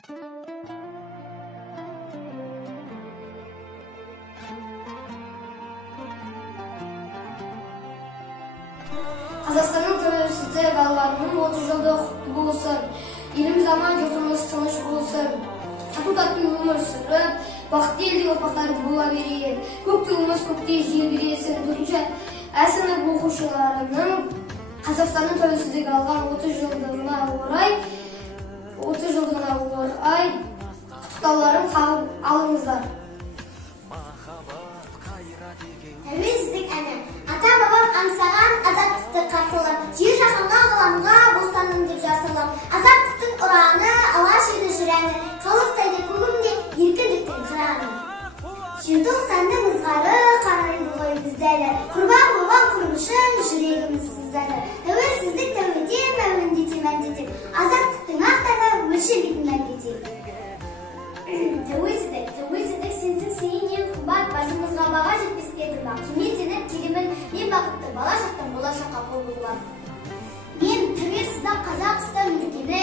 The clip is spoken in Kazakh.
Қазақстанның тәуелсіздік алғанының 30 жылдығы құтты болсын. Еліміз аман, жұртымыз тыныш болсын. Тату-тәтті өмір сүріп, бақытты елдегі ұрпақтар бола берейік. Көк туымыз көктей желбіресін. 4-ші сынып оқушыларының Қазақстанның тәуелсіздік алған 30 жылдығына орай құттықтауларын қабыл алыңыздар. Тәуелсіздік әні. Ата-бабам аңсаған азаттықты қарсылап, жер жаһанға ғаламға бостандым деп жасырлап, азаттықтың ұраны, алаш еді жүрәні, қалықтайды көгімде еркіндіктің қыраны. Желтоқсанның ызғары қарайды ғой біздері, құрбан болған құрбышын жүрегіміз сыздады. Тәуелсіздік тәуелден мәуіндетем әндетем, азаттықтың ақтаны өлшемейтін мәңгетем. Тәуелсіздік сенсің сенен қымбат, басымызға баға жетпеске тұрмақ. Кемелденіп келемін, мен бақытты бала жақтан болашаққа қол бұлғам. Мен тәуелсіздік Қазақстан өлкені,